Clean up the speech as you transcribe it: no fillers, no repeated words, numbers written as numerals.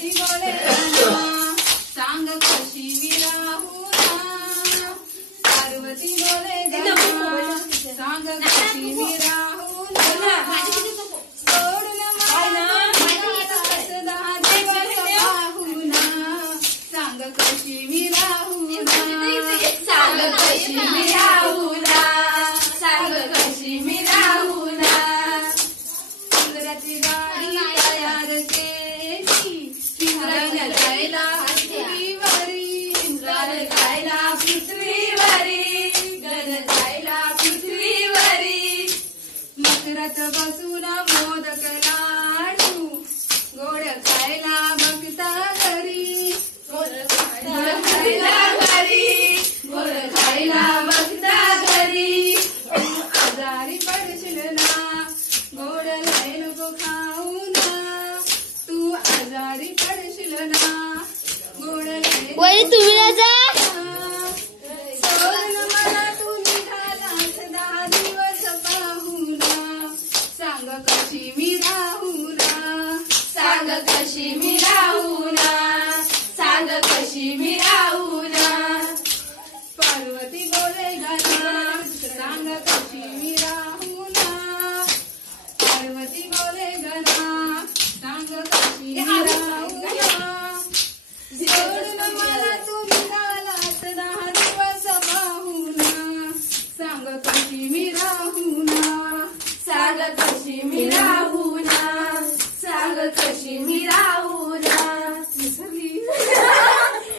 पार्वती बोले गाना सांग कशी मी राहू ना पार्वती बोले गाना सांग कशी मी राहू ना सोडून मला दहा दिवस पाहू ना सांग कशी मी राहू ना सांग कशी मी राहू ना सांग कशी मी राहू ना सुंदराची गाडी तयार केली शिंगार जायला पृथ्वीवरी शिंगार जायला पृथ्वीवरी घर जायला पृथ्वीवरी मकरात बसून मोदक लाडू गोड खायला बघता घरी गोड खायला घरी गोड खायला बघता घरी आजारी पडशील ना गोड लय नको खाऊ ना तू आजारी पडशील ना गोड लय तुम्ही राजा सोडून मला तू निघालास 10 दिवस पाहू ना सांग कशी मी राहू ना सांग कशी मी